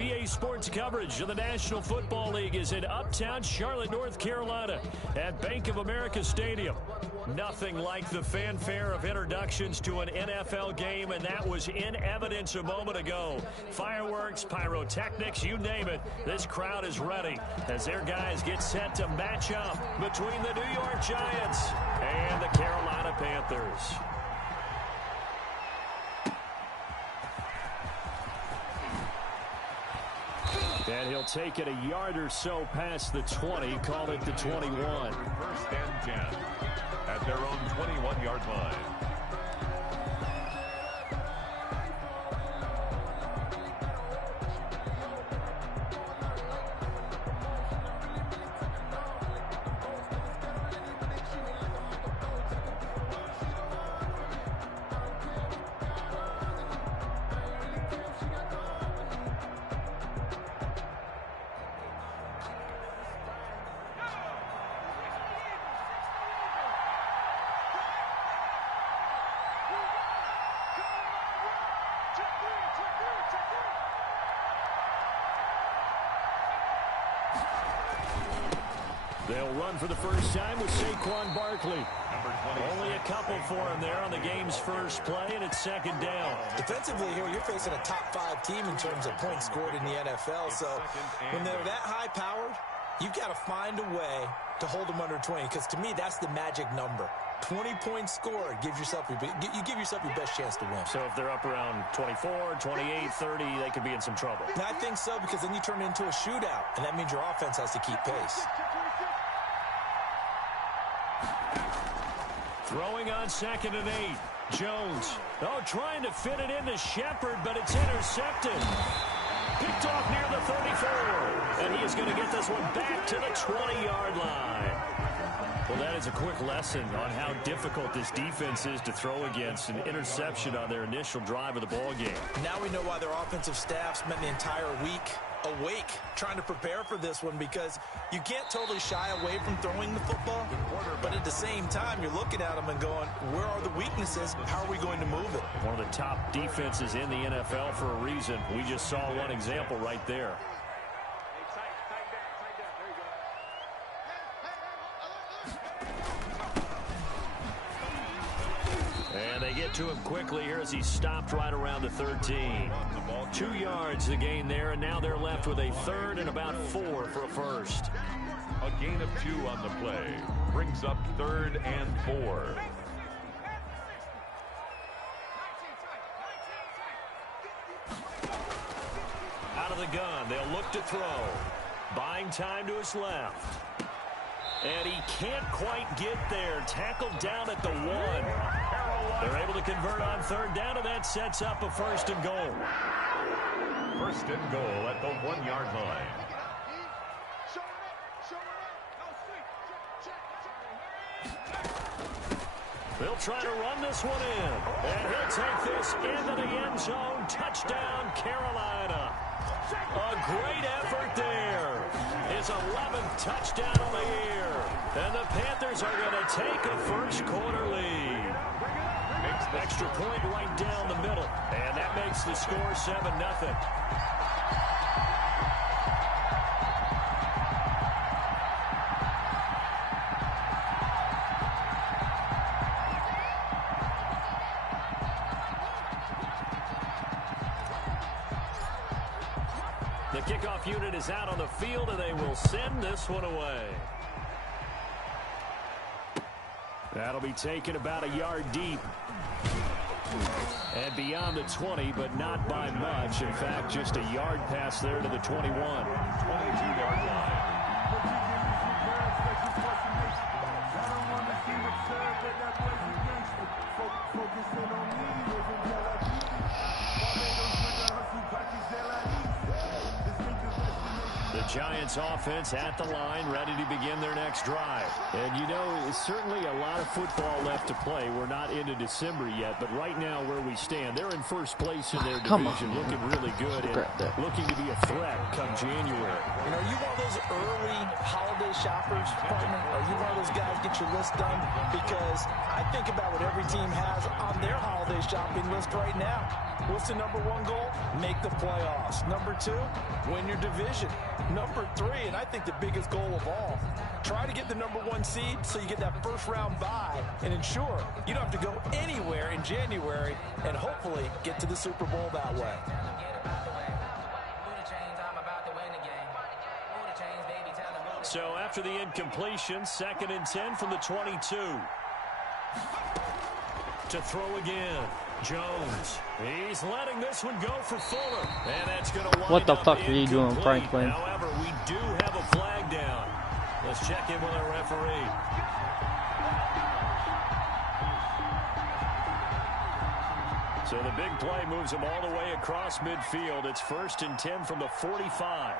EA Sports coverage of the National Football League is in uptown Charlotte, North Carolina at Bank of America Stadium. Nothing like the fanfare of introductions to an NFL game, and that was in evidence a moment ago. Fireworks, pyrotechnics, you name it. This crowd is ready as their guys get set to match up between the New York Giants and the Carolina Panthers. And he'll take it a yard or so past the 20, call it the 21. First and 10 at their own 21-yard line. They'll run for the first time with Saquon Barkley. Only a couple for him there on the game's first play, and it's second down. Defensively here, you're facing a top-5 team in terms of points scored in the NFL. So when they're that high-powered, you've got to find a way to hold them under 20, because to me, that's the magic number. 20 points scored, you give yourself your best chance to win. So if they're up around 24, 28, 30, they could be in some trouble. And I think so, because then you turn it into a shootout, and that means your offense has to keep pace. Throwing on 2nd and 8. Jones. Oh, trying to fit it into Shepard, but it's intercepted. Picked off near the 34. And he is going to get this one back to the 20-yard line. Well, that is a quick lesson on how difficult this defense is to throw against. An interception on their initial drive of the ball game. Now we know why their offensive staff spent the entire week awake trying to prepare for this one, because you can't totally shy away from throwing the football, but at the same time you're looking at them and going, where are the weaknesses? How are we going to move it? One of the top defenses in the NFL for a reason. We just saw one example right there. And they get to him quickly here as he stopped right around the 13. 2 yards the gain there, and now they're left with a third and about 4 for a first. A gain of 2 on the play brings up 3rd and 4. Out of the gun, they'll look to throw. Buying time to his left. And he can't quite get there. Tackled down at the 1. They're able to convert on 3rd down, and that sets up a 1st and goal. 1st and goal at the 1-yard line. They'll try to run this one in. And he'll take this into the end zone. Touchdown, Carolina. A great effort there. His 11th touchdown on the year. And the Panthers are going to take a first-quarter lead. Extra point right down the middle. And that makes the score 7-0. The kickoff unit is out on the field, and they will send this one away. That'll be taken about a yard deep. And beyond the 20, but not by much. In fact, just a yard pass there to the 21. 22-yard line. The Giants offense at the line, ready to begin their next drive. And you know, certainly a lot of football left to play. We're not into December yet, but right now where we stand, they're in first place in their division, looking really good and looking to be a threat come January. You know, are you one of those early holiday shoppers, partner? Are you one of those guys get your list done? Because I think about what every team has on their holiday shopping list right now. What's the number one goal? Make the playoffs. Number two, win your division. Number three, and I think the biggest goal of all, try to get the number one seed so you get that first round bye and ensure you don't have to go anywhere in January and hopefully get to the Super Bowl that way. So after the incompletion, 2nd and 10 from the 22. To throw again. Jones. He's letting this one go for Fuller. And that's going to wind What the up fuck are you doing, incomplete. Franklin? However, we do have a flag down. Let's check in with our referee. So the big play moves him all the way across midfield. It's 1st and 10 from the 45.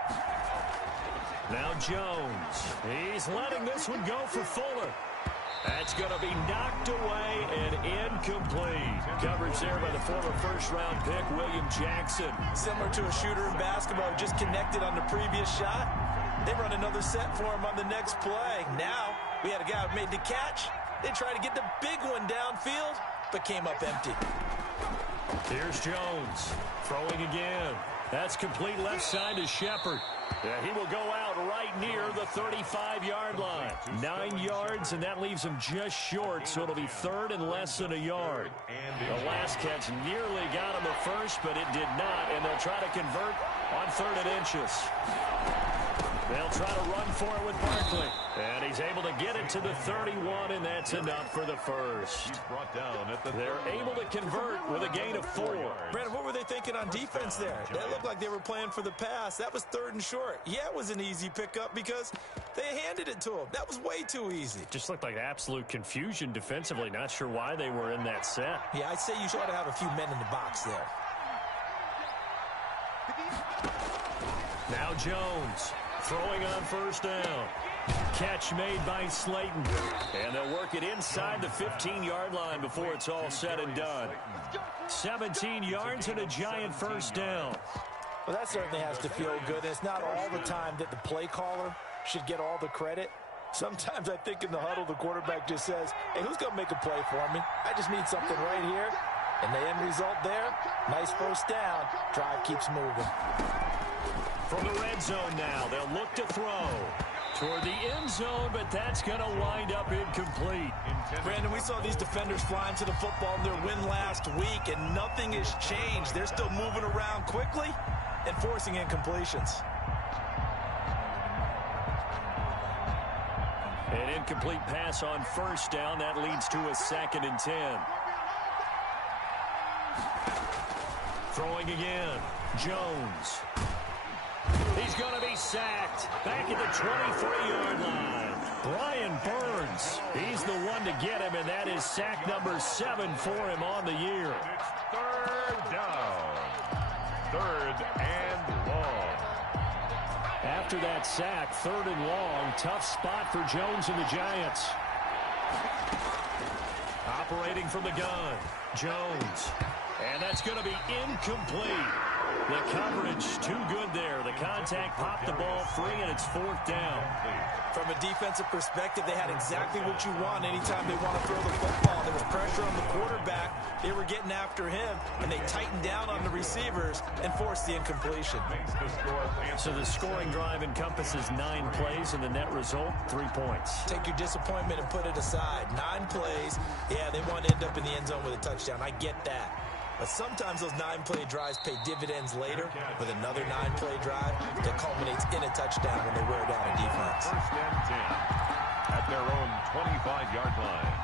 Now Jones. He's letting this one go for Fuller. That's going to be knocked away and incomplete. Coverage there by the former first-round pick, William Jackson. Similar to a shooter in basketball, just connected on the previous shot. They run another set for him on the next play. Now, we had a guy who made the catch. They tried to get the big one downfield, but came up empty. Here's Jones. Throwing again. That's complete left side to Shepard. Yeah, he will go out right near the 35-yard line. 9 yards, and that leaves him just short, so it'll be 3rd and less than a yard. The last catch nearly got him a first, but it did not, and they'll try to convert on 3rd and inches. They'll try to run for it with Barkley. And he's able to get it to the 31, and that's enough for the first. They're able to convert with a gain of 4. Brandon, what were they thinking on defense there? They looked like they were playing for the pass. That was 3rd and short. Yeah, it was an easy pickup because they handed it to him. That was way too easy. Just looked like absolute confusion defensively. Not sure why they were in that set. Yeah, I'd say you should have a few men in the box there. Now Jones. Throwing on 1st down. Catch made by Slayton. And they'll work it inside the 15-yard line before it's all said and done. 17 yards and a giant 1st down. Well, that certainly has to feel good. And it's not all the time that the play caller should get all the credit. Sometimes I think in the huddle, the quarterback just says, hey, who's going to make a play for me? I just need something right here. And the end result there, nice 1st down. Drive keeps moving. From the red zone now, they'll look to throw toward the end zone, but that's going to wind up incomplete. Brandon, we saw these defenders flying to the football in their win last week, and nothing has changed. They're still moving around quickly and forcing incompletions. An incomplete pass on 1st down. That leads to a 2nd and 10. Throwing again. Jones. He's going to be sacked back at the 23-yard line. Brian Burns, he's the one to get him, and that is sack number 7 for him on the year. It's 3rd down. 3rd and long. After that sack, 3rd and long, tough spot for Jones and the Giants. Operating from the gun, Jones. And that's going to be incomplete. The coverage, too good there. The contact popped the ball free, and it's 4th down. From a defensive perspective, they had exactly what you want anytime they want to throw the football. There was pressure on the quarterback. They were getting after him, and they tightened down on the receivers and forced the incompletion. So the scoring drive encompasses 9 plays, and the net result, 3 points. Take your disappointment and put it aside. 9 plays. Yeah, they want to end up in the end zone with a touchdown. I get that. But sometimes those 9-play drives pay dividends later with another 9-play drive that culminates in a touchdown when they wear down a defense. 1st and 10 at their own 25-yard line.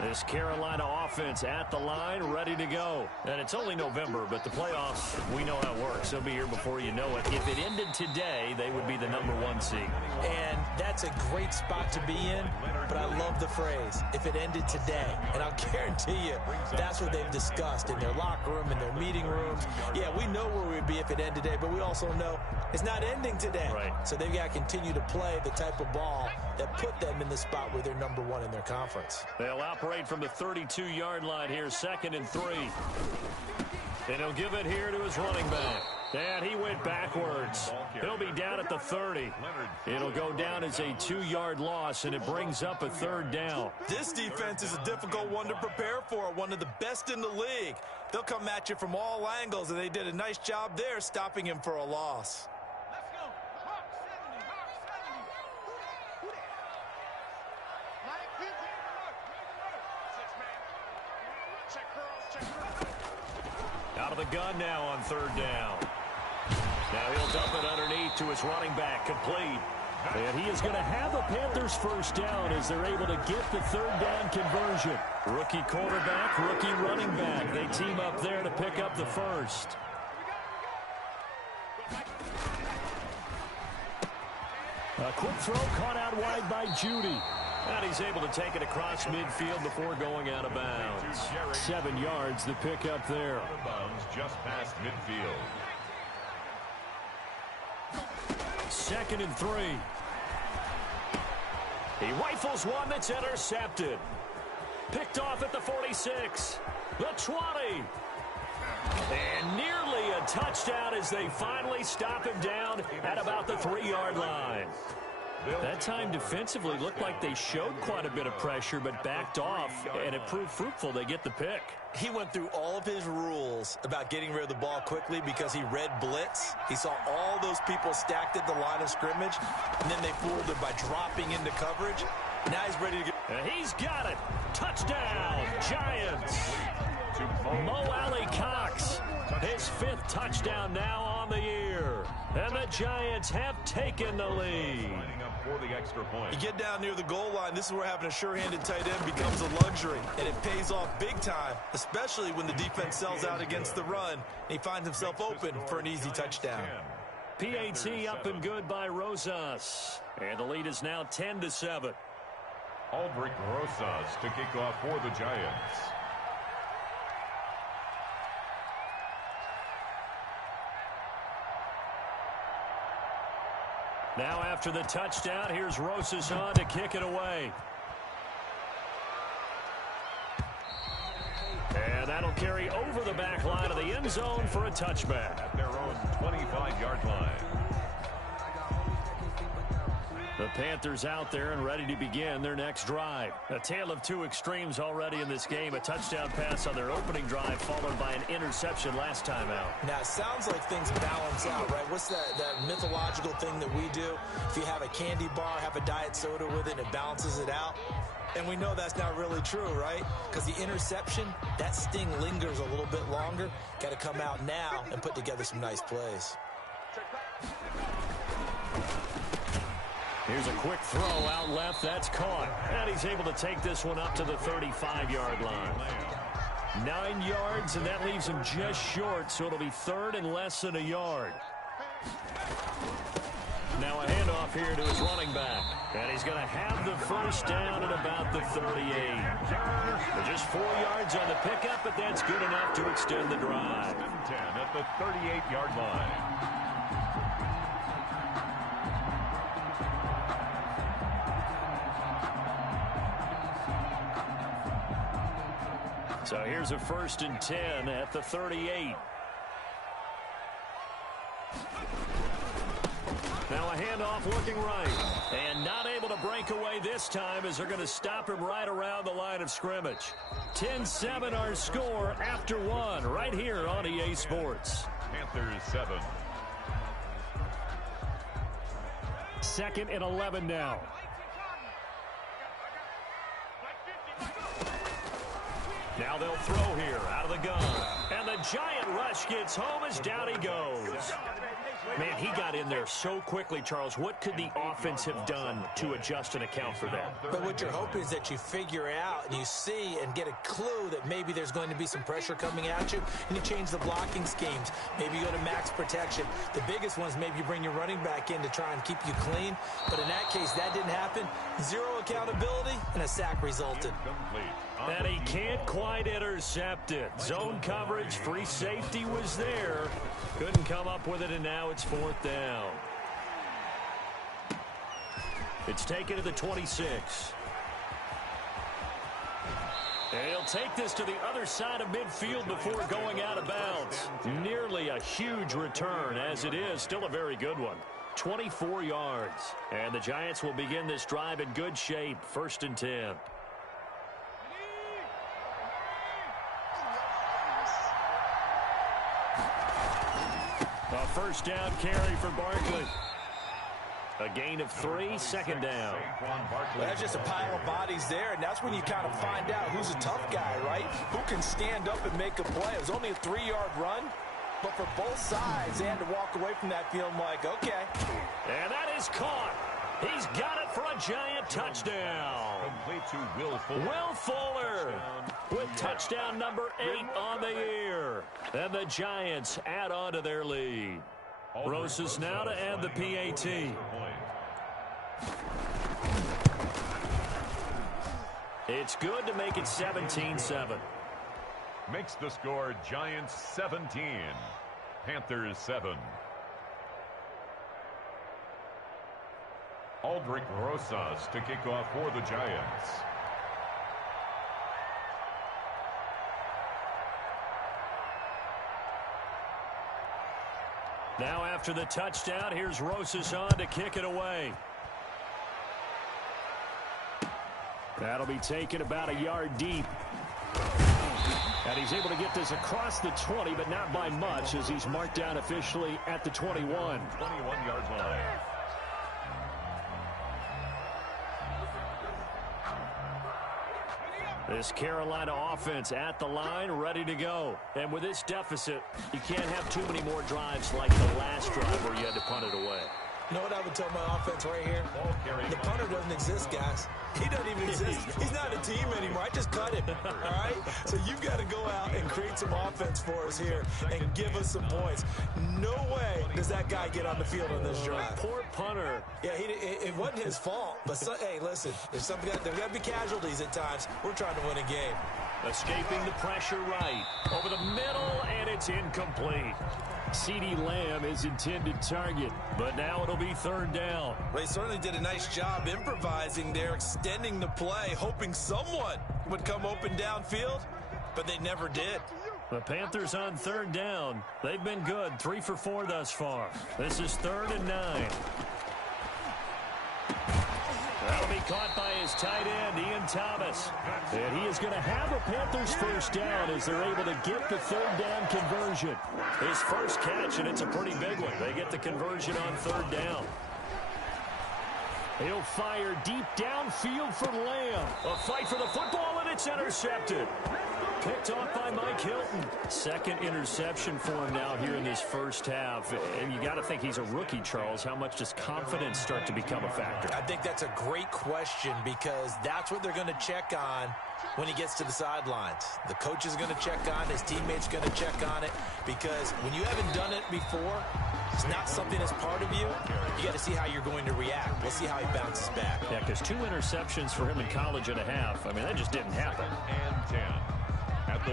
This Carolina offense at the line, ready to go. And it's only November, but the playoffs, we know how it works. They'll be here before you know it. If it ended today, they would be the number 1 seed. And that's a great spot to be in, but I love the phrase, if it ended today. And I'll guarantee you, that's what they've discussed in their locker room, in their meeting rooms. Yeah, we know where we'd be if it ended today, but we also know it's not ending today. Right. So they've got to continue to play the type of ball that put them in the spot where they're number 1 in their conference. They'll operate from the 32-yard line here, 2nd and 3. And he'll give it here to his running back. And he went backwards. He'll be down at the 30. It'll go down as a 2-yard loss, and it brings up a 3rd down. This defense is a difficult one to prepare for, one of the best in the league. They'll come at you from all angles, and they did a nice job there stopping him for a loss. Out of the gun now on 3rd down. Now he'll dump it underneath to his running back, complete. And he is going to have the Panthers 1st down as they're able to get the 3rd down conversion. Rookie quarterback, rookie running back. They team up there to pick up the 1st. A quick throw caught out wide by Judy. And he's able to take it across midfield before going out of bounds. 7 yards the pick up there. Out of bounds just past midfield. 2nd and 3. He rifles one that's intercepted. Picked off at the 46. The 20. And nearly a touchdown as they finally stop him down at about the 3-yard line. That time defensively looked like they showed quite a bit of pressure but backed off, and it proved fruitful. They get the pick. He went through all of his rules about getting rid of the ball quickly because he read blitz. He saw all those people stacked at the line of scrimmage, and then they fooled him by dropping into coverage. Now he's ready to get... And he's got it. Touchdown, Giants. Mo Alley Cox, his 5th touchdown now on the year. And the Giants have taken the lead. For the extra point. You get down near the goal line, this is where having a sure-handed tight end becomes a luxury, and it pays off big time, especially when the defense sells out against the run, and he finds himself open for an easy touchdown. PAT up and good by Rosas, and the lead is now 10-7. Aldrich Rosas to kick off for the Giants. Now after the touchdown, here's Rosas on to kick it away. And that'll carry over the back line of the end zone for a touchback. At their own 25-yard line. The Panthers out there and ready to begin their next drive. A tale of 2 extremes already in this game. A touchdown pass on their opening drive followed by an interception last time out. Now, it sounds like things balance out, right? What's that mythological thing that we do? If you have a candy bar, have a diet soda with it, and it balances it out. And we know that's not really true, right? Because the interception, that sting lingers a little bit longer. Got to come out now and put together some nice plays. Here's a quick throw out left. That's caught. And he's able to take this one up to the 35-yard line. 9 yards, and that leaves him just short, so it'll be 3rd and less than a yard. Now a handoff here to his running back. And he's going to have the 1st down at about the 38. Just 4 yards on the pickup, but that's good enough to extend the drive. 10 at the 38-yard line. So here's a 1st and 10 at the 38. Now a handoff looking right. And not able to break away this time as they're going to stop him right around the line of scrimmage. 10-7 our score after 1 right here on EA Sports. Panthers 7. 2nd and 11 now. Now they'll throw here out of the gun. And the giant rush gets home as down he goes. Man, he got in there so quickly, Charles. What could the offense have done to adjust and account for that? But what you're hoping is that you figure out and you see and get a clue that maybe there's going to be some pressure coming at you, and you change the blocking schemes. Maybe you go to max protection. The biggest one is maybe you bring your running back in to try and keep you clean. But in that case, that didn't happen. Zero accountability, and a sack resulted. And he can't quite intercept it. Zone coverage, free safety was there. Couldn't come up with it, and now it's 4th down. It's taken to the 26. And he'll take this to the other side of midfield before going out of bounds. Nearly a huge return, as it is still a very good one. 24 yards. And the Giants will begin this drive in good shape. 1st and 10. A first down carry for Barkley. A gain of 3, 2nd down. Well, that's just a pile of bodies there, and that's when you kind of find out who's a tough guy, right? Who can stand up and make a play. It was only a 3-yard run, but for both sides, they had to walk away from that feeling like, okay. And that is caught. He's got it for a Giant touchdown. Complete to Will Fuller. Will Fuller with touchdown number 8 on the year. And the Giants add on to their lead. Rosas now to add the PAT. It's good to make it 17-7. Makes the score Giants 17, Panthers 7. Aldrich Rosas to kick off for the Giants. Now after the touchdown, here's Rosas on to kick it away. That'll be taken about a yard deep. And he's able to get this across the 20, but not by much, as he's marked down officially at the 21. 21-yard line. This Carolina offense at the line, ready to go. And with this deficit, you can't have too many more drives like the last drive where you had to punt it away. You know what I would tell my offense right here? The punter doesn't exist, guys. He doesn't even exist. He's not a team anymore. I just cut him, all right? So you've got to go out and create some offense for us here and give us some points. No way does that guy get on the field on this drive. Poor punter. Yeah, it wasn't his fault. But, hey, listen, there's got to be casualties at times. We're trying to win a game. Escaping the pressure right. Over the middle, and it's incomplete. CeeDee Lamb is intended target, but now it'll be 3rd down. They certainly did a nice job improvising there, extending the play, hoping someone would come open downfield, but they never did. The Panthers on 3rd down. They've been good, 3 for 4 thus far. This is 3rd and 9. That'll be caught by his tight end, Ian Thomas. And he is going to have a Panthers first down as they're able to get the 3rd down conversion. His first catch, and it's a pretty big one. They get the conversion on 3rd down. He'll fire deep downfield for Lamb. A fight for the football, and it's intercepted. Picked off by Mike Hilton. 2nd interception for him now here in this first half. And you got to think he's a rookie, Charles. How much does confidence start to become a factor? I think that's a great question because that's what they're going to check on when he gets to the sidelines. The coach is going to check on it. His teammates going to check on it because when you haven't done it before, it's not something that's part of you. You got to see how you're going to react. We'll see how he bounces back. Yeah, because 2 interceptions for him in college and a half. I mean, that just didn't happen. And 10.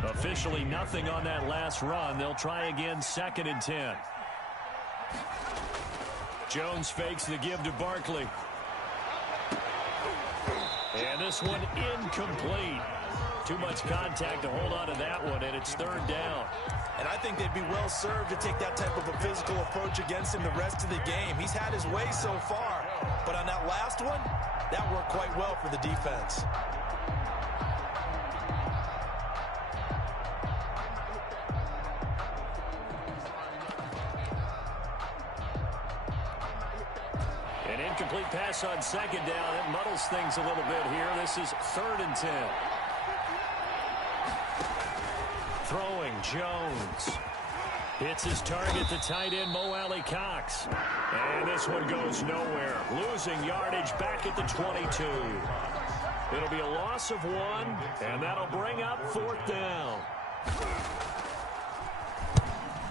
Officially nothing on that last run. They'll try again 2nd and 10. Jones fakes the give to Barkley. And this one incomplete. Too much contact to hold on to that one, and it's 3rd down. And I think they'd be well served to take that type of a physical approach against him the rest of the game. He's had his way so far, but on that last one, that worked quite well for the defense. An incomplete pass on 2nd down. It muddles things a little bit here. This is 3rd and 10. Throwing, Jones. Hits his target, the tight end, Mo Alley Cox. And this one goes nowhere. Losing yardage back at the 22. It'll be a loss of 1, and that'll bring up 4th down.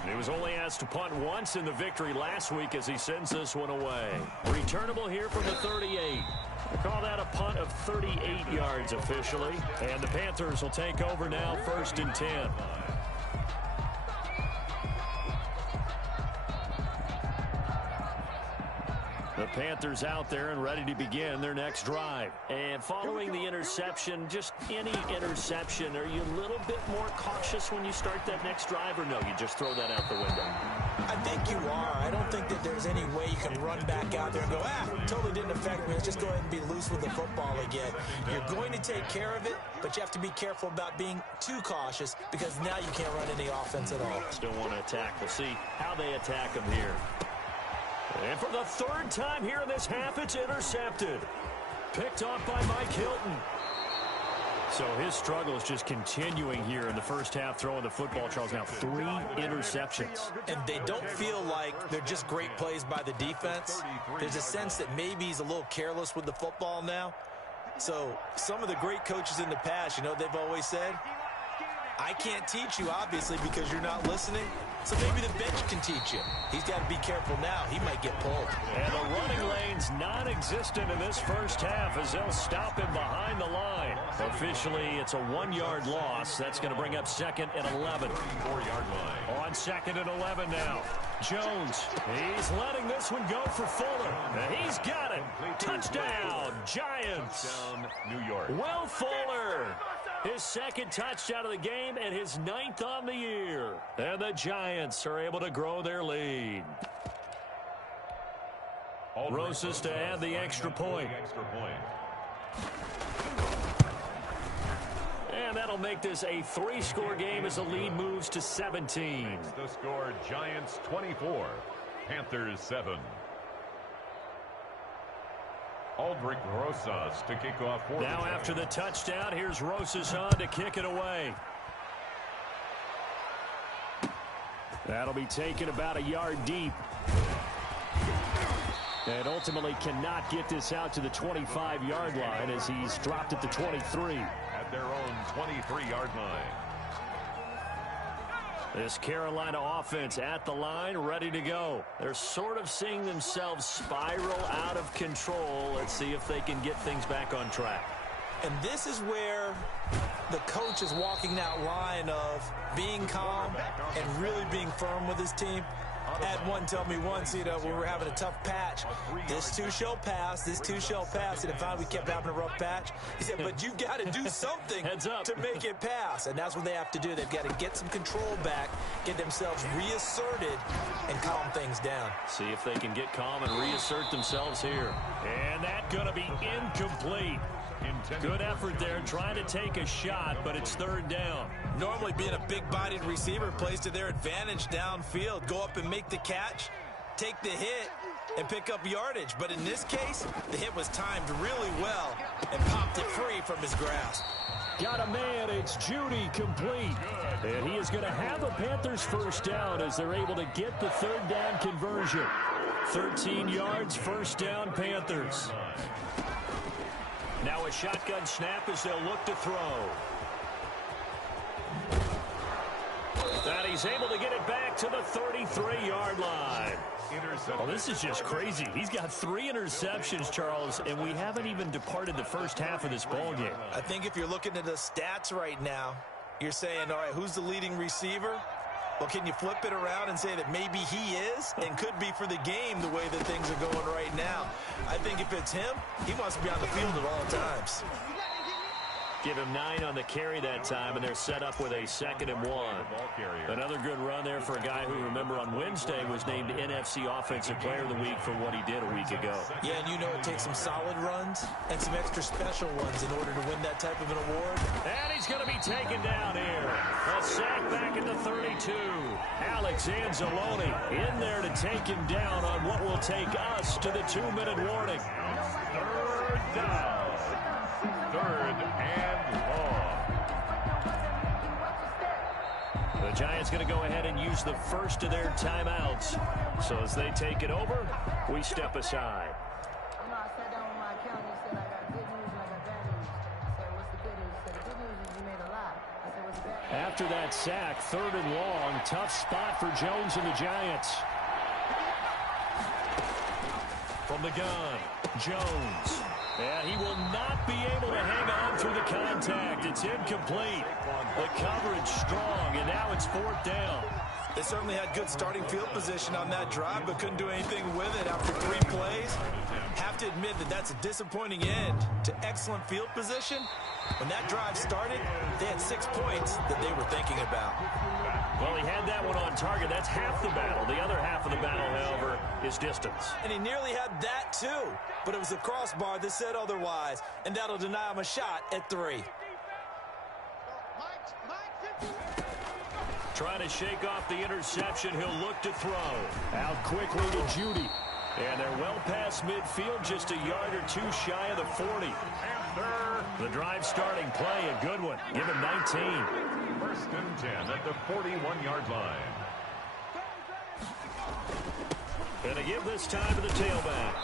He was only asked to punt once in the victory last week as he sends this one away. Returnable here from the 38. We'll call that a punt of 38 yards officially. And the Panthers will take over now, 1st and 10. The Panthers out there and ready to begin their next drive. And following the interception, just any interception, are you a little bit more cautious when you start that next drive, or no, you just throw that out the window? I think you are. I don't think that there's any way you can run back out there and go, totally didn't affect me. Let's just go ahead and be loose with the football again. You're going to take care of it, but you have to be careful about being too cautious because now you can't run any offense at all. Still want to attack. We'll see how they attack them here. And for the third time here in this half, it's intercepted. Picked off by Mike Hilton. So his struggle is just continuing here in the first half, throwing the football, Charles. Now 3 interceptions. And they don't feel like they're just great plays by the defense. There's a sense that maybe he's a little careless with the football now. So some of the great coaches in the past, they've always said, I can't teach you, obviously, because you're not listening. So maybe the bench can teach you. He's got to be careful now. He might get pulled. And the running lane's non-existent in this first half as they'll stop him behind the line. Officially, it's a 1-yard loss. That's going to bring up 2nd and 11. 4-yard line. On 2nd and 11 now. Jones, he's letting this one go for Fuller. And he's got it. Touchdown, Giants. Touchdown, New York. Will Fuller. His 2nd touchdown of the game and his 9th on the year. And the Giants are able to grow their lead. Rosas to add the extra point. And that'll make this a 3-score game as the lead moves to 17. The score, Giants 24, Panthers 7. Aldrich Rosas to kick off for now after the touchdown, here's Rosas on to kick it away. That'll be taken about a yard deep. And ultimately cannot get this out to the 25-yard line as he's dropped at the 23. At their own 23-yard line. This Carolina offense at the line, ready to go. They're sort of seeing themselves spiral out of control. Let's see if they can get things back on track. And this is where the coach is walking that line of being calm and really being firm with his team. I had one tell me once, when we were having a tough patch, this too shall pass, this too shall pass. And finally we kept having a rough patch. He said, but you got to do something to make it pass. And that's what they have to do. They've got to get some control back, get themselves reasserted, and calm things down. See if they can get calm and reassert themselves here. And that's going to be incomplete. Good effort there, trying to take a shot, but it's 3rd down. Normally being a big-bodied receiver plays to their advantage downfield. Go up and make the catch, take the hit, and pick up yardage. But in this case, the hit was timed really well and popped it free from his grasp. Got a man, it's Judy, complete. And he is going to have the Panthers' 1st down as they're able to get the 3rd down conversion. 13 yards, 1st down, Panthers. Now a shotgun snap as they'll look to throw. And he's able to get it back to the 33-yard line. Oh, this is just crazy. He's got 3 interceptions, Charles, and we haven't even departed the first half of this ball game. I think if you're looking at the stats right now, you're saying, all right, who's the leading receiver? Well, can you flip it around and say that maybe he is and could be for the game the way that things are going right now? I think if it's him, he wants to be on the field at all times. Give him 9 on the carry that time, and they're set up with a 2nd and 1. Another good run there for a guy who, remember, on Wednesday was named NFC Offensive Player of the Week for what he did a week ago. Yeah, and it takes some solid runs and some extra special ones in order to win that type of an award. And he's going to be taken down here. A sack back at the 32. Alex Anzalone in there to take him down on what will take us to the 2-minute warning. 3rd down. 3rd and long. The Giants going to go ahead and use the first of their timeouts. So as they take it over, we step aside. After that sack, 3rd and long, tough spot for Jones and the Giants. From the gun, Jones. And he will not be able to hang on through the contact. It's incomplete. The coverage strong, and now it's 4th down. They certainly had good starting field position on that drive, but couldn't do anything with it after 3 plays. have to admit that that's a disappointing end to excellent field position. When that drive started, they had 6 points that they were thinking about. Well, he had that one on target. That's half the battle. The other half of the battle, however, is distance. And he nearly had that too. But it was the crossbar that said otherwise, and that'll deny him a shot at 3. Trying to shake off the interception. He'll look to throw. Out quickly to Judy. And they're well past midfield, just a yard or two shy of the 40. The drive starting play, a good one. Give him 19. 1st and 10 at the 41-yard line. Gonna give this time to the tailback.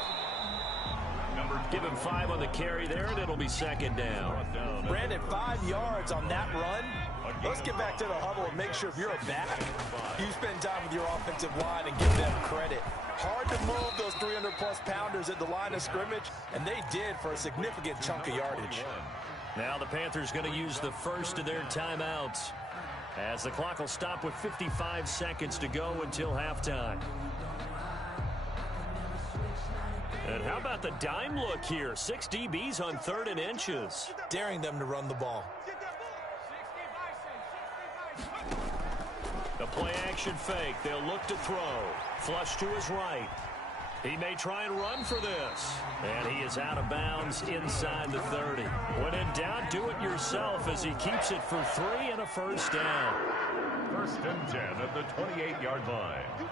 Give him 5 on the carry there, and it'll be 2nd down. Brandon, 5 yards on that run. Let's get back to the huddle and make sure if you're a back, you spend time with your offensive line and give them credit. Hard to move those 300-plus pounders at the line of scrimmage, and they did for a significant chunk of yardage. Now the Panthers going to use the first of their timeouts, as the clock will stop with 55 seconds to go until halftime. And how about the dime look here? 6 DBs on 3rd and inches. Daring them to run the ball. The play-action fake. They'll look to throw. Flush to his right. He may try and run for this. And he is out of bounds inside the 30. When in doubt, do it yourself as he keeps it for 3 and a 1st down. 1st and 10 at the 28-yard line.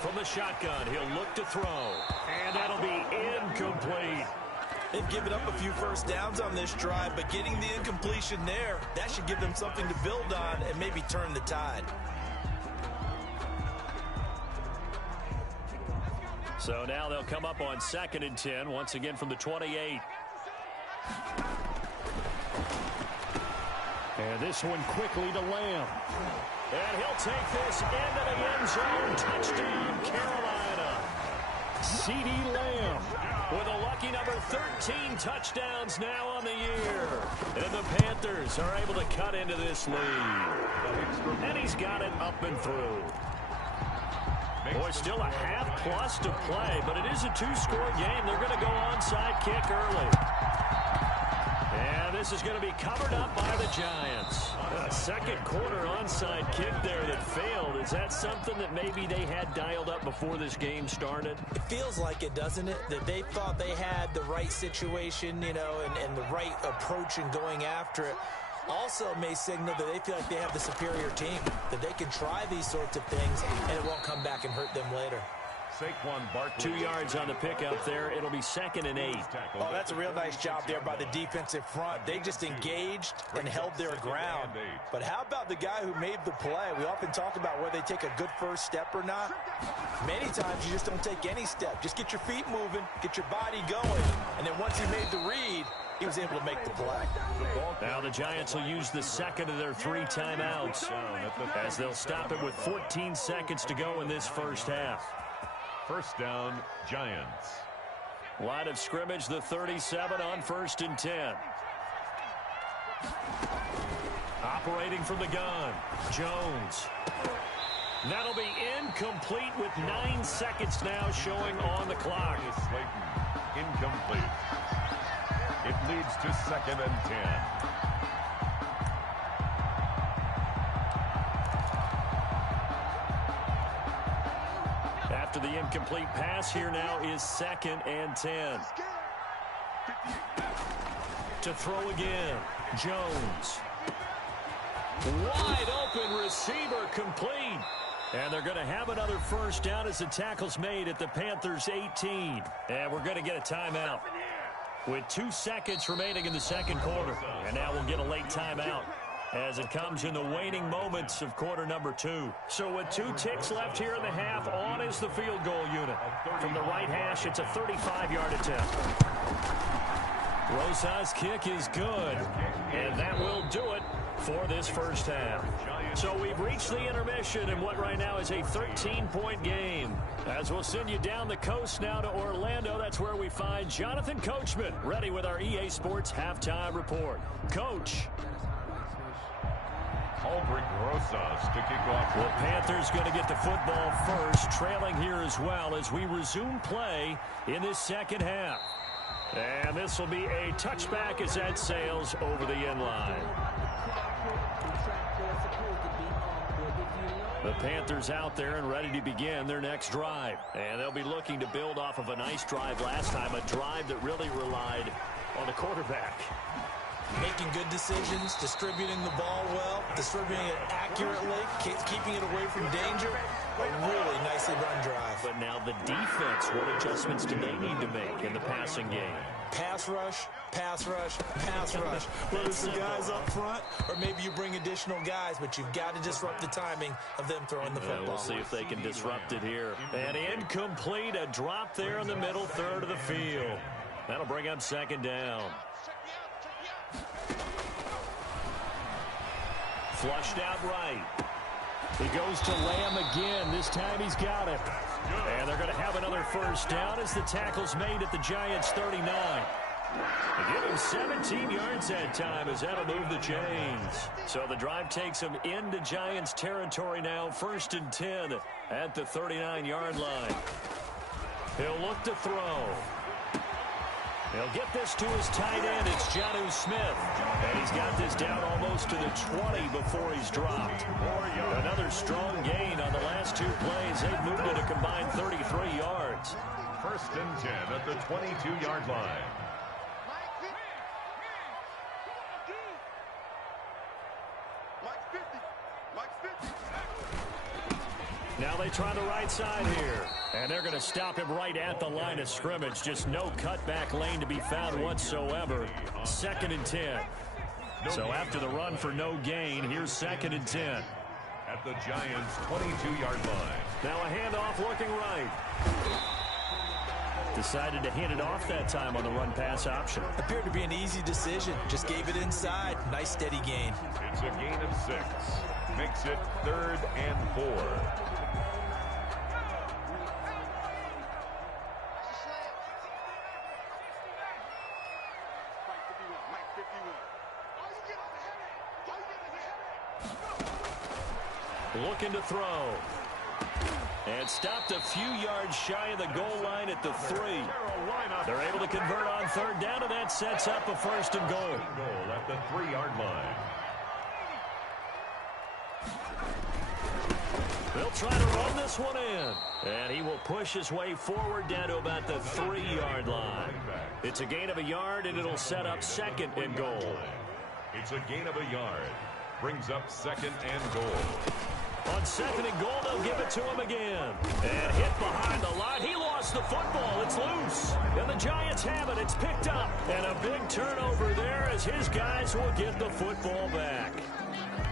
From the shotgun, he'll look to throw. And that'll be incomplete. They've given up a few 1st downs on this drive, but getting the incompletion there, that should give them something to build on and maybe turn the tide. So now they'll come up on 2nd and 10, once again from the 28. And this one quickly to Lamb. And he'll take this into the end zone. Touchdown, Carolina. CeeDee Lamb with a lucky number 13 touchdowns now on the year. And the Panthers are able to cut into this lead. And he's got it up and through. Boy, still a half plus to play, but it is a 2-score game. They're going to go onside kick early. And this is going to be covered up by the Giants. A 2nd quarter onside kick there that failed. Is that something that maybe they had dialed up before this game started? It feels like it, doesn't it? That they thought they had the right situation, you know, and the right approach in going after it. Also may signal that they feel like they have the superior team, that they can try these sorts of things, and it won't come back and hurt them later. 2 yards on the pickup there. It'll be 2nd and 8. Oh, that's a real nice job there by the defensive front. They just engaged and held their ground. But how about the guy who made the play? We often talk about whether they take a good first step or not. Many times you just don't take any step. Just get your feet moving, get your body going, and then once he made the read, he was able to make the play. Now the Giants will use the 2nd of their 3 timeouts, as they'll stop it with 14 seconds to go in this first half. 1st down, Giants. Line of scrimmage, the 37 on 1st and 10. Operating from the gun, Jones. That'll be incomplete with 9 seconds now showing on the clock. Slayton, incomplete. It leads to 2nd and 10. After the incomplete pass, here now is 2nd and 10. To throw again, Jones. Wide open receiver, complete. And they're going to have another 1st down as the tackle's made at the Panthers' 18. And we're going to get a timeout with 2 seconds remaining in the 2nd quarter. And now we'll get a late timeout as it comes in the waning moments of quarter number 2. So with 2 ticks left here in the half, on is the field goal unit. From the right hash, it's a 35-yard attempt. Rosa's kick is good, and that will do it for this first half. So we've reached the intermission in what right now is a 13-point game. As we'll send you down the coast now to Orlando, that's where we find Jonathan Coachman, ready with our EA Sports Halftime Report. Coach. Aldrich Rosas to kick off. The Panthers going to get the football first, trailing here as well as we resume play in this second half. And this will be a touchback as that sails over the end line. The Panthers out there and ready to begin their next drive. And they'll be looking to build off of a nice drive last time, a drive that really relied on the quarterback. Making good decisions, distributing the ball well, distributing it accurately, keeping it away from danger. A really nicely run drive. But now the defense, what adjustments do they need to make in the passing game? Pass rush, pass rush, pass rush. Whether it's the guys up front or maybe you bring additional guys, but you've got to disrupt the timing of them throwing the football. We'll see if they can disrupt it here. And incomplete, a drop there in the middle third of the field. That'll bring up second down. Flushed out right. He goes to Lamb again. This time he's got it. And they're going to have another first down as the tackle's made at the Giants' 39. They give him 17 yards that time as that'll move the chains. So the drive takes him into Giants territory now. 1st and 10 at the 39-yard line. He'll look to throw. He'll get this to his tight end. It's Jonnu Smith. And he's got this down almost to the 20 before he's dropped. Another strong gain on the last 2 plays. They've moved it a combined 33 yards. 1st and 10 at the 22-yard line. Now they try the right side here. And they're going to stop him right at the line of scrimmage. Just no cutback lane to be found whatsoever. 2nd and 10. So after the run for no gain, here's 2nd and 10. At the Giants' 22-yard line. Now a handoff looking right. Decided to hand it off that time on the run-pass option. Appeared to be an easy decision. Just gave it inside. Nice steady gain. It's a gain of 6. Makes it 3rd and 4. Looking to throw. And stopped a few yards shy of the goal line at the 3. They're able to convert on 3rd down, and that sets up a 1st and goal. Goal at the 3-yard line. They'll try to run this one in. And he will push his way forward down to about the 3-yard line. It's a gain of a yard, and it'll set up 2nd and goal. It's a gain of a yard. Brings up 2nd and goal. On 2nd and goal, they'll give it to him again. And hit behind the line. He lost the football. It's loose. And the Giants have it. It's picked up. And a big turnover there as his guys will get the football back.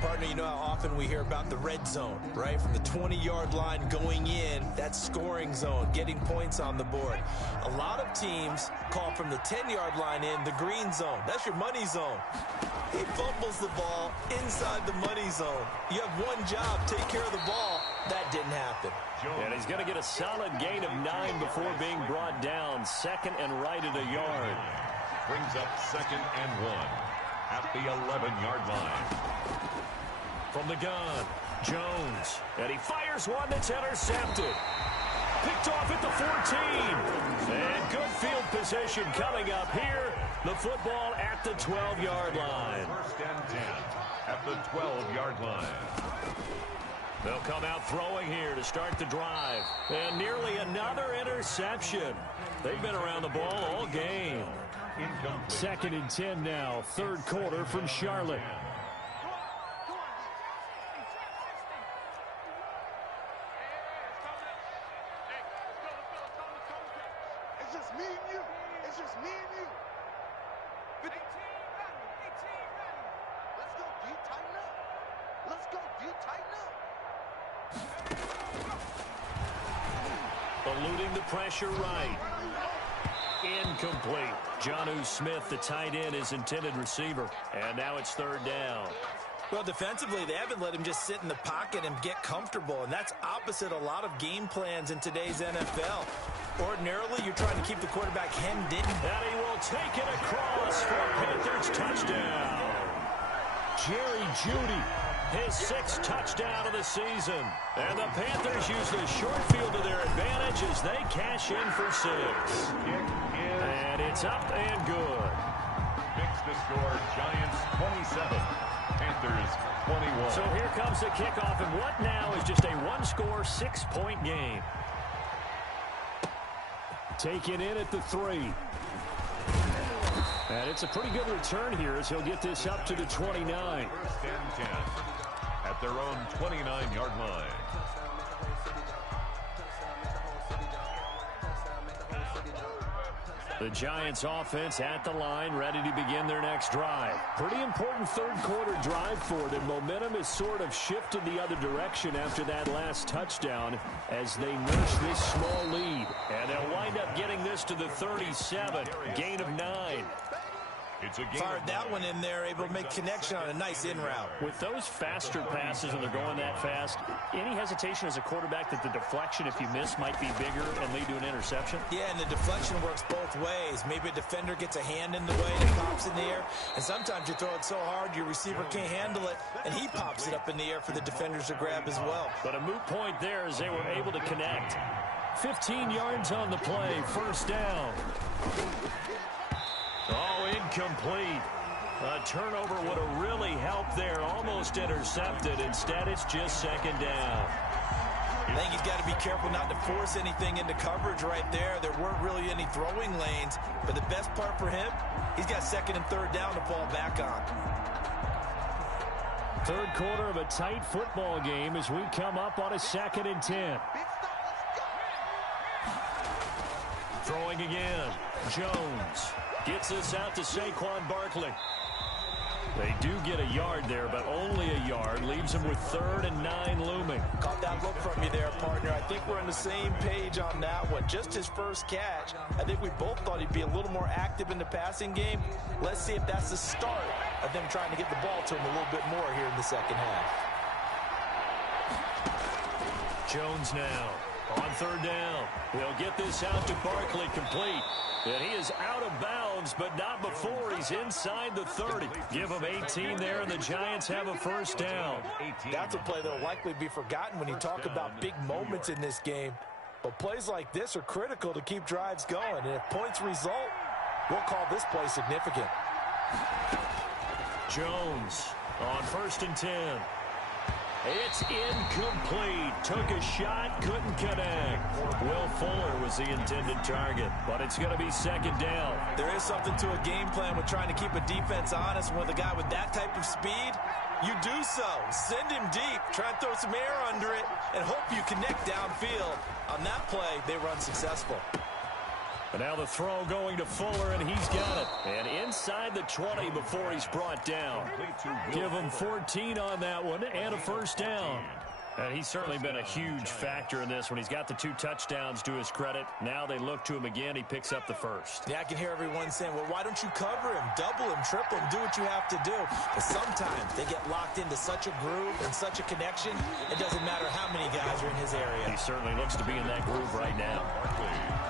Partner, you know how often we hear about the red zone, right? From the 20-yard line going in, that's scoring zone, getting points on the board. A lot of teams call from the 10-yard line in the green zone. That's your money zone. He fumbles the ball inside the money zone. You have one job, take care of the ball. That didn't happen. And he's going to get a solid gain of 9 before being brought down. 2nd and right at a yard. Brings up 2nd and 1 at the 11-yard line. From the gun, Jones. And he fires one that's intercepted. Picked off at the 14. And good field position coming up here. The football at the 12-yard line. 1st and 10 at the 12-yard line. They'll come out throwing here to start the drive. And nearly another interception. They've been around the ball all game. 2nd and 10 now, 3rd quarter from Charlotte. It's just me and you. It's just me and you. 18 ready. Let's go, D. Tighten up. Let's go, D. Tighten up. Eluding the pressure right. Incomplete. Jonnu Smith, the tight end, his intended receiver. And now it's 3rd down. Well, defensively, they haven't let him just sit in the pocket and get comfortable, and that's opposite a lot of game plans in today's NFL. Ordinarily, you're trying to keep the quarterback hemmed in. And he will take it across for a Panthers touchdown. Jerry Jeudy his 6th touchdown of the season. And the Panthers use the short field to their advantage as they cash in for 6. And it's up and good. Makes the score Giants 27, Panthers 21. So here comes the kickoff, and what now is just a one-score, 6-point game. Taken in at the 3. And it's a pretty good return here as he'll get this up to the 29. 1st and 10 at their own 29-yard line. The Giants offense at the line, ready to begin their next drive. Pretty important third-quarter drive for them. Momentum has sort of shifted the other direction after that last touchdown as they nurse this small lead. And they'll wind up getting this to the 37, gain of 9. It's a game. Fired that one in there, able to make connection on a nice in route. With those faster passes and they're going that fast, any hesitation as a quarterback that the deflection, if you miss, might be bigger and lead to an interception? Yeah, and the deflection works both ways. Maybe a defender gets a hand in the way and it pops in the air. And sometimes you throw it so hard your receiver can't handle it, and he pops it up in the air for the defenders to grab as well. But a moot point there as they were able to connect. 15 yards on the play, 1st down. Oh, incomplete. A turnover would have really helped there. Almost intercepted. Instead, it's just 2nd down. I think he's got to be careful not to force anything into coverage right there. There weren't really any throwing lanes. But the best part for him, he's got 2nd and 3rd down to fall back on. 3rd quarter of a tight football game as we come up on a 2nd and 10. Throwing again. Jones gets this out to Saquon Barkley. They do get a yard there, but only a yard. Leaves him with 3rd and 9 looming. Caught that look from you there, partner. I think we're on the same page on that one. Just his first catch. I think we both thought he'd be a little more active in the passing game. Let's see if that's the start of them trying to get the ball to him a little bit more here in the 2nd half. Jones now on 3rd down. He'll get this out to Barkley, complete. And he is out of bounds, but not before he's inside the 30. Give him 18 there, and the Giants have a 1st down. That's a play that will likely be forgotten when you talk about big moments in this game. But plays like this are critical to keep drives going. And if points result, we'll call this play significant. Jones on 1st and 10. It's incomplete. Took a shot, couldn't connect. Will Fuller was the intended target, but it's going to be 2nd down. There is something to a game plan with trying to keep a defense honest. With a guy with that type of speed, you do so. Send him deep, try and throw some air under it, and hope you connect downfield. On that play, they were unsuccessful. But now the throw going to Fuller, and he's got it. And inside the 20 before he's brought down. Give him 14 on that one and a 1st down. And he's certainly been a huge factor in this when he's got the 2 touchdowns to his credit. Now they look to him again. He picks up the 1st. Yeah, I can hear everyone saying, well, why don't you cover him, double him, triple him, do what you have to do. But sometimes they get locked into such a groove and such a connection, it doesn't matter how many guys are in his area. He certainly looks to be in that groove right now.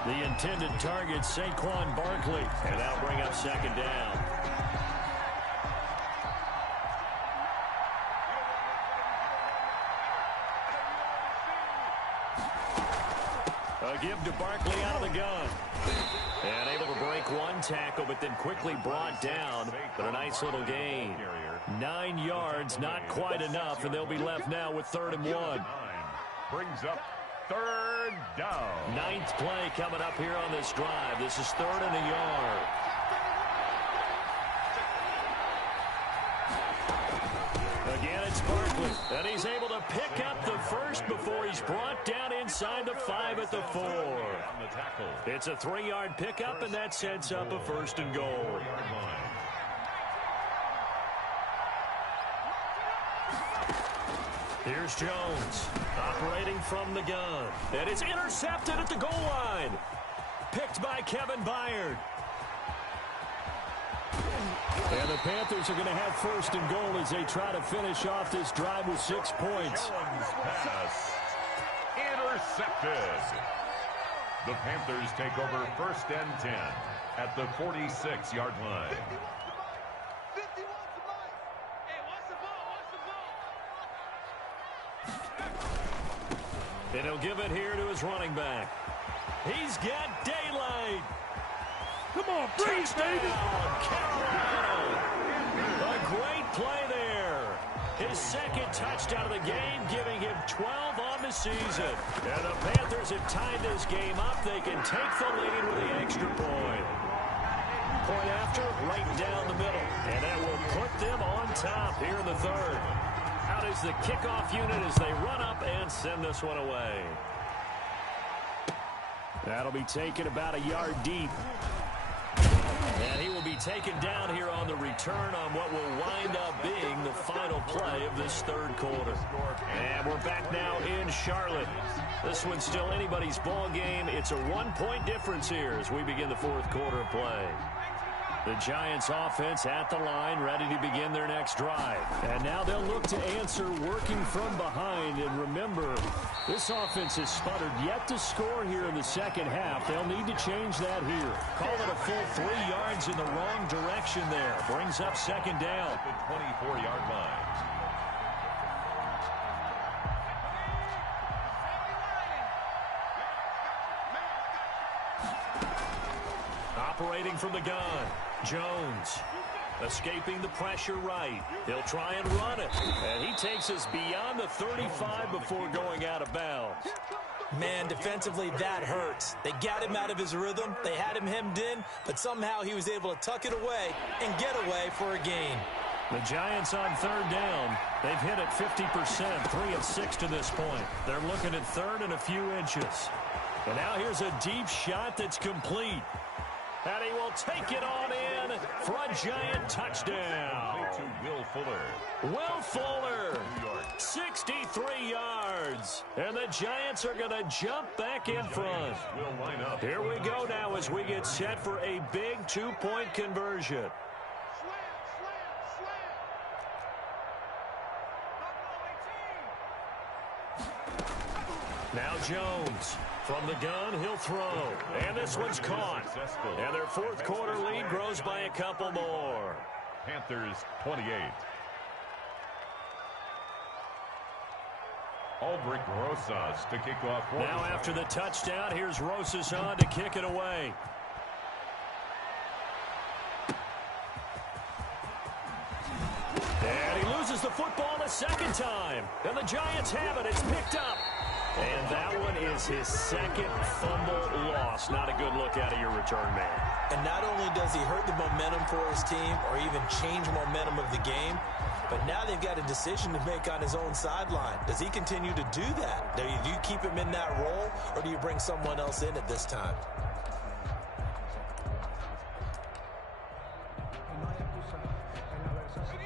The intended target, Saquon Barkley. And that'll bring up 2nd down. A give to Barkley out of the gun. And able to break one tackle, but then quickly brought down. But a nice little gain. 9 yards, not quite enough, and they'll be left now with 3rd and 1. Brings up 3rd down. 9th play coming up here on this drive. This is 3rd and a yard. Again, it's Barkley, and he's able to pick up the 1st before he's brought down inside the 5 at the 4. It's a 3-yard pickup, and that sets up a 1st and goal. Here's Jones, operating from the gun. And it's intercepted at the goal line. Picked by Kevin Byard. And the Panthers are going to have 1st and goal as they try to finish off this drive with 6 points. Jones pass intercepted. The Panthers take over 1st and 10 at the 46-yard line. And he'll give it here to his running back. He's got daylight. Come on, breathe, baby. Carolina. A great play there. His second touchdown of the game, giving him 12 on the season. And the Panthers have tied this game up. They can take the lead with the extra point. Point after, right down the middle. And that will put them on top here in the third. Out is the kickoff unit as they run up and send this one away. That'll be taken about a yard deep. And he will be taken down here on the return on what will wind up being the final play of this third quarter. And we're back now in Charlotte. This one's still anybody's ball game. It's a 1-point difference here as we begin the fourth quarter of play. The Giants offense at the line, ready to begin their next drive. And now they'll look to answer working from behind. And remember, this offense has sputtered yet to score here in the second half. They'll need to change that here. Call it a full 3 yards in the wrong direction there. Brings up second down. At the 24-yard line. Operating from the gun, Jones. Escaping the pressure right. He'll try and run it. And he takes us beyond the 35 before going out of bounds. Man, defensively, that hurts. They got him out of his rhythm. They had him hemmed in, but somehow he was able to tuck it away and get away for a gain. The Giants on third down. They've hit it 50%, 3 of 6 to this point. They're looking at third and a few inches. And now here's a deep shot that's complete. And he will take it on in for a Giant touchdown. To Will Fuller. Will Fuller, 63 yards. And the Giants are going to jump back in front. Will line up. Here we go now as we get set for a big 2-point conversion. Now Jones. From the gun, he'll throw. And this one's caught. And their fourth quarter lead grows by a couple more. Panthers 28. Aldrich Rosas to kick off. Now after the touchdown, here's Rosas on to kick it away. And he loses the football a second time. And the Giants have it. It's picked up. And that one is his second fumble loss. Not a good look out of your return man. And not only does he hurt the momentum for his team or even change momentum of the game, but now they've got a decision to make on his own sideline. Does he continue to do that? Do you keep him in that role, or do you bring someone else in at this time?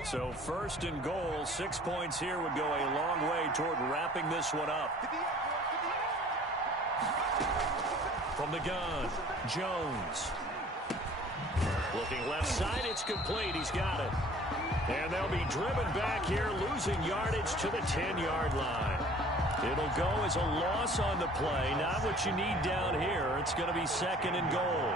So first and goal, 6 points here would go a long way toward wrapping this one up. From the gun, Jones. Looking left side, it's complete. He's got it. And they'll be driven back here, losing yardage to the 10-yard line. It'll go as a loss on the play. Not what you need down here. It's going to be second and goal.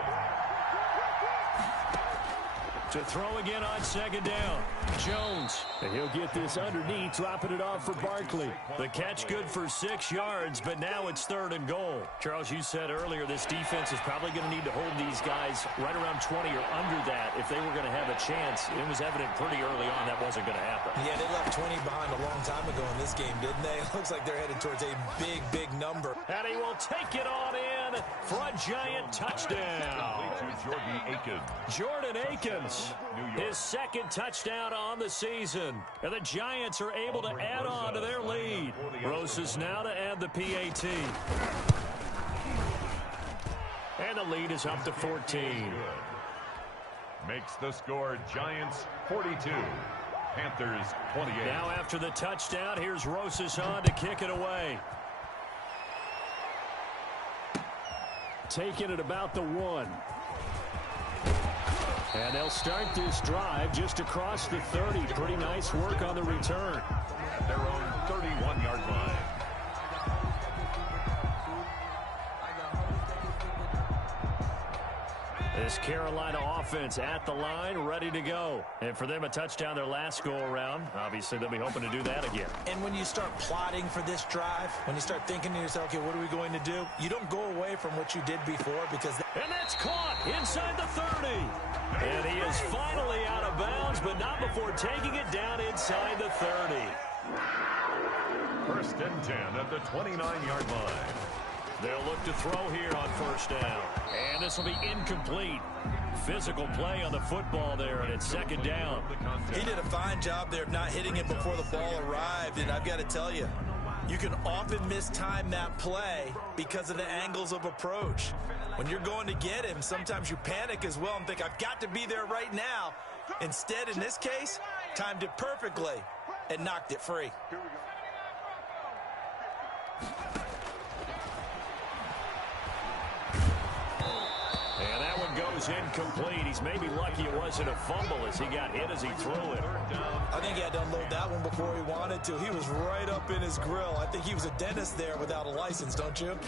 To throw again on second down. Jones. And he'll get this underneath, dropping it off for Barkley. The catch good for 6 yards, but now it's third and goal. Charles, you said earlier this defense is probably going to need to hold these guys right around 20 or under that if they were going to have a chance. It was evident pretty early on that wasn't going to happen. Yeah, they left 20 behind a long time ago in this game, didn't they? It looks like they're headed towards a big, big number. And he will take it on in for a Giant touchdown. To Jordan Akins. Jordan Akins, his second touchdown on the season. And the Giants are able to add on to their lead. Rosas now to add the PAT. And the lead is up to 14. Makes the score Giants 42. Panthers 28. Now after the touchdown, here's Rosas on to kick it away. Taking it about the 1. And they'll start this drive just across the 30. Pretty nice work on the return. At their own 31-yard line. This Carolina offense at the line, ready to go. And for them, a touchdown their last go-around. Obviously, they'll be hoping to do that again. And when you start plotting for this drive, when you start thinking to yourself, okay, what are we going to do? You don't go away from what you did before because... And that's caught inside the 30. And he is finally out of bounds, but not before taking it down inside the 30. First and 10 at the 29-yard line. They'll look to throw here on first down. And this will be incomplete. Physical play on the football there, and it's second down. He did a fine job there of not hitting it before the ball arrived, and I've got to tell you, you can often mistime that play because of the angles of approach. When you're going to get him, sometimes you panic as well and think, I've got to be there right now. Instead, in this case, timed it perfectly and knocked it free. And that one goes incomplete. He's maybe lucky it wasn't a fumble as he got hit as he threw it. I think he had to unload that one before he wanted to. He was right up in his grill. I think he was a dentist there without a license, don't you?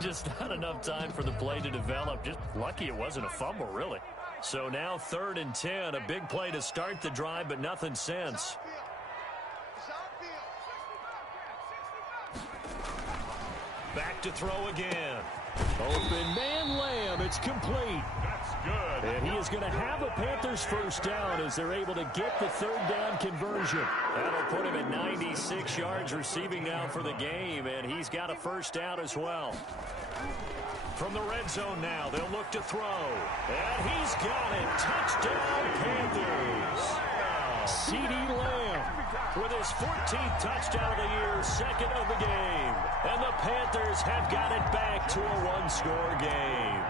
Just not enough time for the play to develop. Just lucky it wasn't a fumble, really. So now 3rd and 10. A big play to start the drive, but nothing since. Back to throw again. Open man Lamb. It's complete. That's good. And he is going to have a Panthers first down as they're able to get the 3rd down conversion. That'll put him at 96 yards receiving now for the game, and he's got a first down as well. From the red zone now, they'll look to throw. And he's got it. Touchdown, Panthers. CeeDee Lamb with his 14th touchdown of the year, 2nd of the game. And the Panthers have got it back to a one-score game.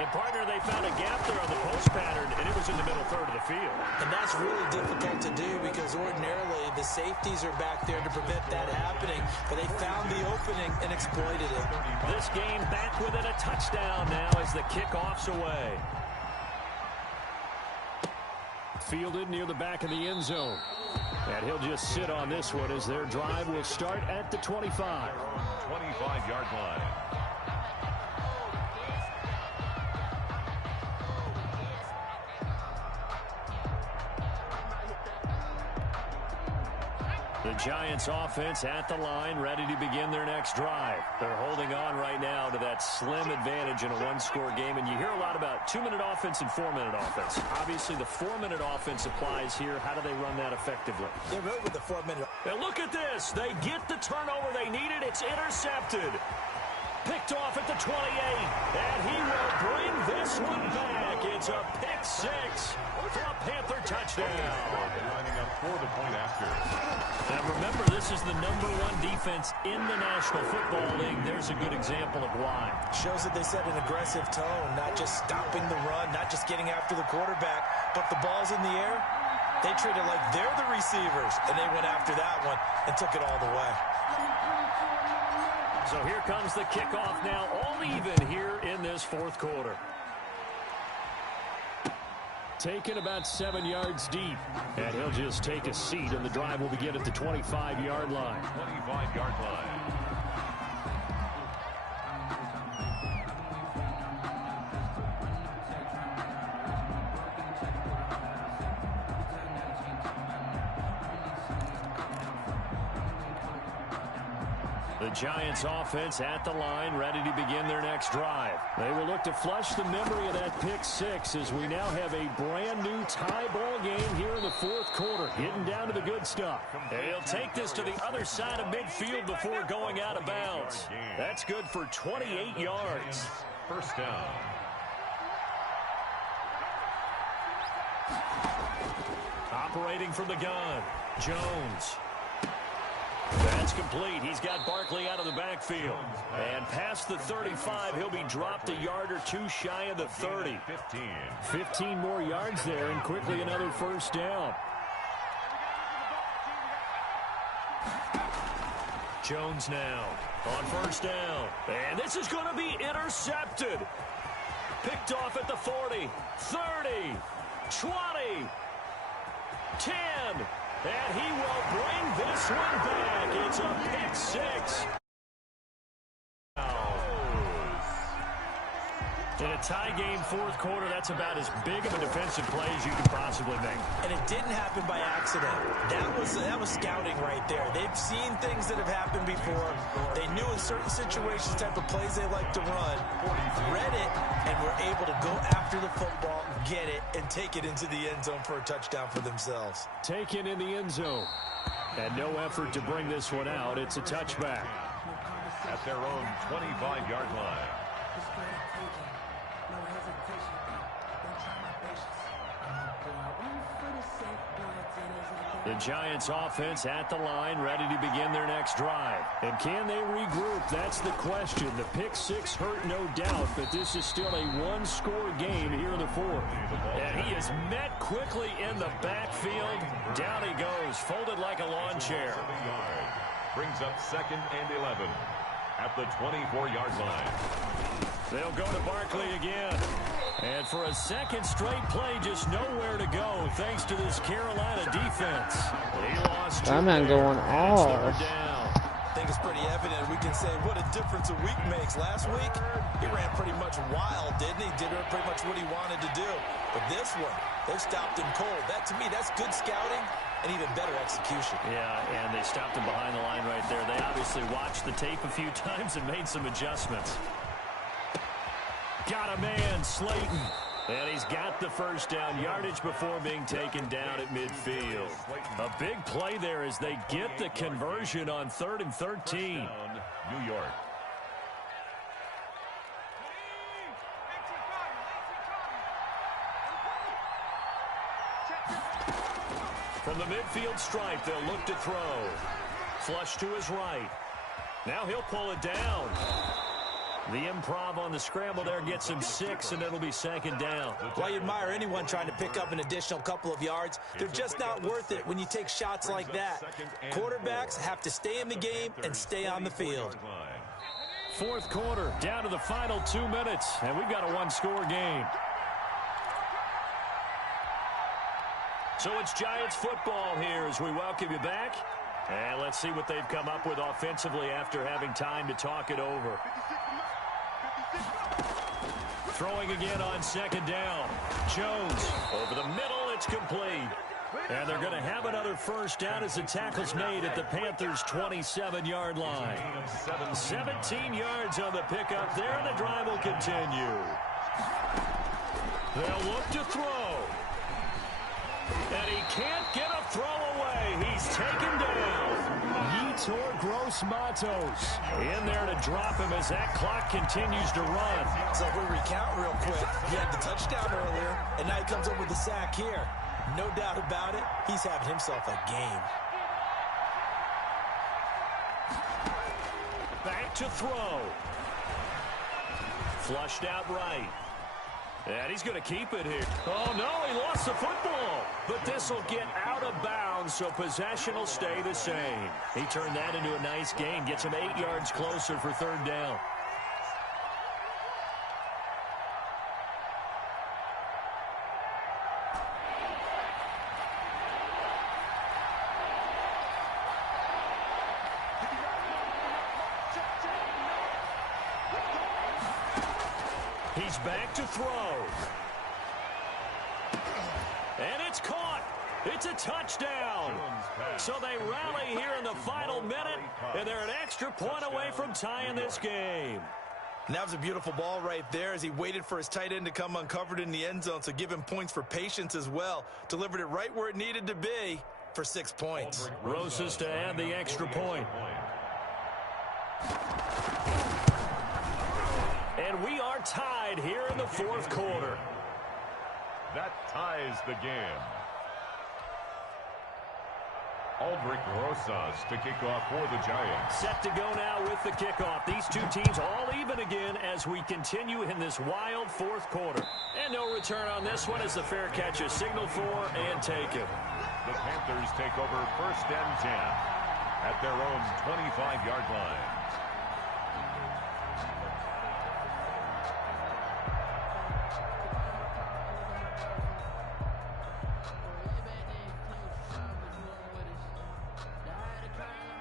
And, partner, they found a gap there on the post pattern, and it was in the middle third of the field. And that's really difficult to do because ordinarily the safeties are back there to prevent that happening, but they found the opening and exploited it. This game back within a touchdown now as the kickoff's away. Fielded near the back of the end zone. And he'll just sit on this one as their drive will start at the 25. 25-yard line. The Giants offense at the line, ready to begin their next drive. They're holding on right now to that slim advantage in a one-score game, and you hear a lot about 2-minute offense and 4-minute offense. Obviously, the 4-minute offense applies here. How do they run that effectively? They're moving with the 4-minute. And look at this. They get the turnover they needed. It's intercepted. Picked off at the 28, and he will bring this one back. It's a pick six for a Panther touchdown. Lining up for the point after. Now remember, this is the #1 defense in the National Football League. There's a good example of why. Shows that they set an aggressive tone, not just stopping the run, not just getting after the quarterback, but the ball's in the air. They treat it like they're the receivers, and they went after that one and took it all the way. So here comes the kickoff now, all even here in this 4th quarter. Taken about 7 yards deep. And he'll just take a seat, and the drive will begin at the 25-yard line. 25-yard line. The Giants offense at the line, ready to begin their next drive. They will look to flush the memory of that pick six as we now have a brand new tie ball game here in the 4th quarter, getting down to the good stuff. And he'll take this to the other side of midfield before going out of bounds. That's good for 28 yards. First down. Operating from the gun, Jones. That's complete. He's got Barkley out of the backfield. And past the 35, he'll be dropped a yard or two shy of the 30. 15 more yards there, and quickly another first down. Jones now on first down. And this is going to be intercepted. Picked off at the 40, 30, 20, 10. And he will bring this one back. It's a pick six. In a tie game fourth quarter, that's about as big of a defensive play as you can possibly make. And it didn't happen by accident. That was scouting right there. They've seen things that have happened before. They knew in certain situations type of plays they like to run, read it, and were able to go after the football, get it, and take it into the end zone for a touchdown for themselves. Taken in the end zone. And no effort to bring this one out. It's a touchback. At their own 25-yard line. The Giants offense at the line, ready to begin their next drive. And can they regroup? That's the question. The pick six hurt, no doubt, but this is still a one-score game here in the fourth. And he is met quickly in the backfield. Down he goes, folded like a lawn chair. Brings up 2nd and 11 at the 24-yard line. They'll go to Barkley again. And for a second straight play, just nowhere to go thanks to this Carolina defense. He lost two. That man going off. I think it's pretty evident. We can say what a difference a week makes. Last week, he ran pretty much wild, didn't he? Did pretty much what he wanted to do. But this one, they stopped him cold. That, to me, that's good scouting and even better execution. Yeah, and they stopped him behind the line right there. They obviously watched the tape a few times and made some adjustments. Got a man, Slayton. And he's got the first down yardage before being taken down at midfield. A big play there as they get the conversion on 3rd and 13. New York. From the midfield stripe, they'll look to throw. Flush to his right. Now he'll pull it down. The improv on the scramble there gets him 6, and it'll be 2nd down. Well, you admire anyone trying to pick up an additional couple of yards. They're just not worth it when you take shots like that. Quarterbacks have to stay in the game and stay on the field. Fourth quarter, down to the final 2 minutes, and we've got a one-score game. So it's Giants football here as we welcome you back. And let's see what they've come up with offensively after having time to talk it over. Throwing again on 2nd down. Jones over the middle. It's complete. And they're going to have another first down as the tackle's made at the Panthers' 27-yard line. 17 yards on the pickup there, and the drive will continue. They'll look to throw. And he can't get a throw away. He's taken down. Yetur Gross-Matos in there to drop him as that clock continues to run. So if we recount real quick, he had the touchdown earlier, and now he comes up with the sack here. No doubt about it, he's having himself a game. Back to throw. Flushed out right. And he's going to keep it here. Oh, no, he lost the football. But this will get out of bounds, so possession will stay the same. He turned that into a nice gain, gets him 8 yards closer for 3rd down. He's back to throw. And it's caught. It's a touchdown. So they rally here in the final minute, and they're an extra point away from tying this game. And that was a beautiful ball right there as he waited for his tight end to come uncovered in the end zone, so give him points for patience as well. Delivered it right where it needed to be for 6 points. Rosas to add the extra point. And we are tied here in the fourth quarter. That ties the game. Aldrich Rosas to kick off for the Giants. Set to go now with the kickoff. These two teams all even again as we continue in this wild fourth quarter. And no return on this one as the fair catch is signaled for and taken. The Panthers take over 1st and 10 at their own 25-yard line.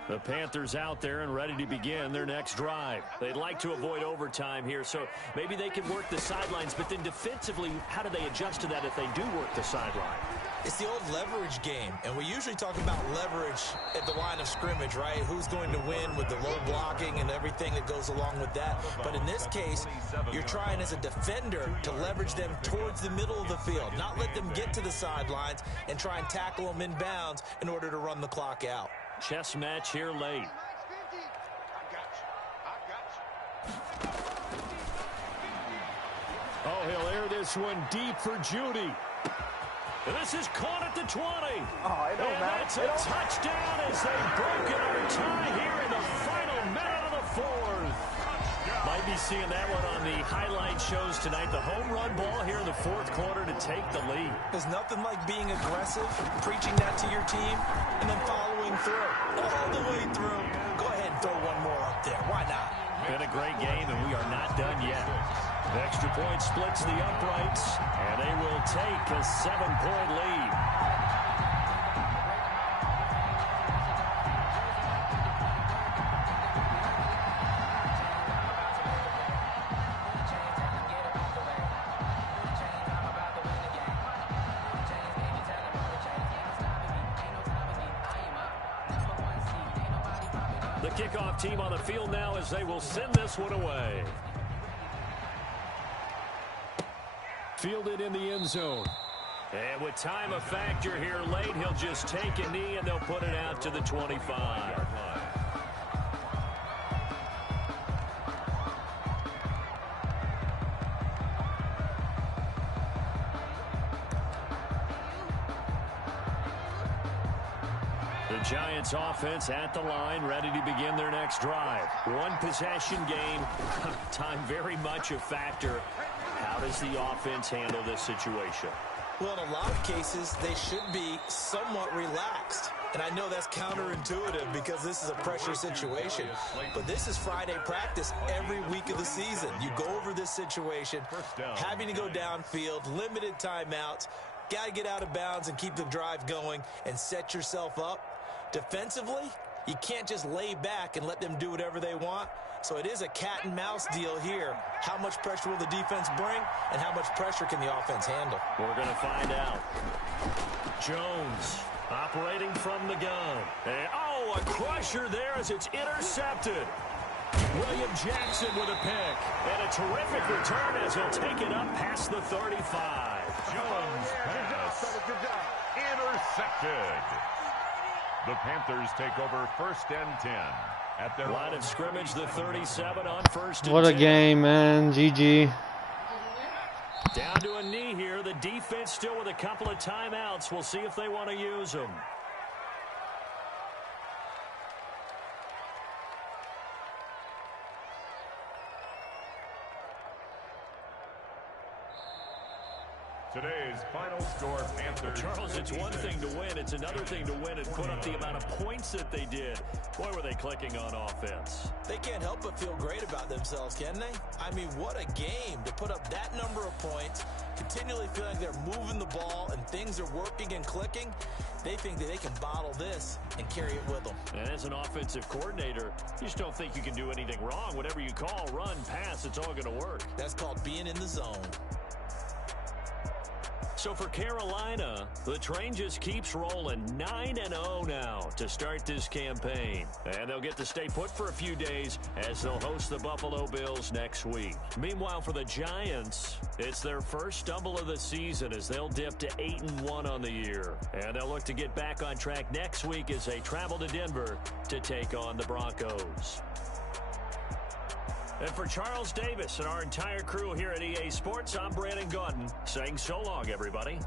The Panthers out there and ready to begin their next drive. They'd like to avoid overtime here, so maybe they can work the sidelines, but then defensively, how do they adjust to that if they do work the sideline? It's the old leverage game, and we usually talk about leverage at the line of scrimmage, right? Who's going to win with the low blocking and everything that goes along with that. But in this case, you're trying as a defender to leverage them towards the middle of the field, not let them get to the sidelines and try and tackle them in bounds in order to run the clock out. Chess match here late. Oh, he'll air this one deep for Judy. This is caught at the 20. And that's a touchdown as they've broken our tie here in the final minute of the fourth. Might be seeing that one on the highlight shows tonight. The home run ball here in the fourth quarter to take the lead. There's nothing like being aggressive, preaching that to your team, and then following through. All the way through. Go ahead and throw one more up there. Why not? Been a great game, and we are not done yet. The extra point splits the uprights, and they will take a 7-point lead. The kickoff team on the field now as they will send this one away. Fielded in the end zone. And with time a factor here late, he'll just take a knee and they'll put it out to the 25. The Giants offense at the line, ready to begin their next drive. One possession game, time very much a factor. How does the offense handle this situation? Well, in a lot of cases, they should be somewhat relaxed. And I know that's counterintuitive because this is a pressure situation. But this is Friday practice every week of the season. You go over this situation, having to go downfield, limited timeouts, got to get out of bounds and keep the drive going and set yourself up. Defensively, you can't just lay back and let them do whatever they want. So it is a cat and mouse deal here. How much pressure will the defense bring, and how much pressure can the offense handle? We're going to find out. Jones operating from the gun. And, a crusher there as it's intercepted. William Jackson with a pick. And a terrific return as he'll take it up past the 35. Jones pass. Intercepted. The Panthers take over 1st and 10. At their line of scrimmage, the 37 on 1st and 10. What a game, man. GG. Down to a knee here. The defense still with a couple of timeouts. We'll see if they want to use them. Today's final score, Panthers. Charles, it's one thing to win. It's another thing to win and put up the amount of points that they did. Boy, were they clicking on offense. They can't help but feel great about themselves, can they? I mean, what a game to put up that number of points, continually feeling like they're moving the ball and things are working and clicking. They think that they can bottle this and carry it with them. And as an offensive coordinator, you just don't think you can do anything wrong. Whatever you call, run, pass, it's all going to work. That's called being in the zone. So for Carolina, the train just keeps rolling. 9-0 now to start this campaign. And they'll get to stay put for a few days as they'll host the Buffalo Bills next week. Meanwhile, for the Giants, it's their first stumble of the season as they'll dip to 8-1 on the year. And they'll look to get back on track next week as they travel to Denver to take on the Broncos. And for Charles Davis and our entire crew here at EA Sports, I'm Brandon Gaudin saying so long, everybody.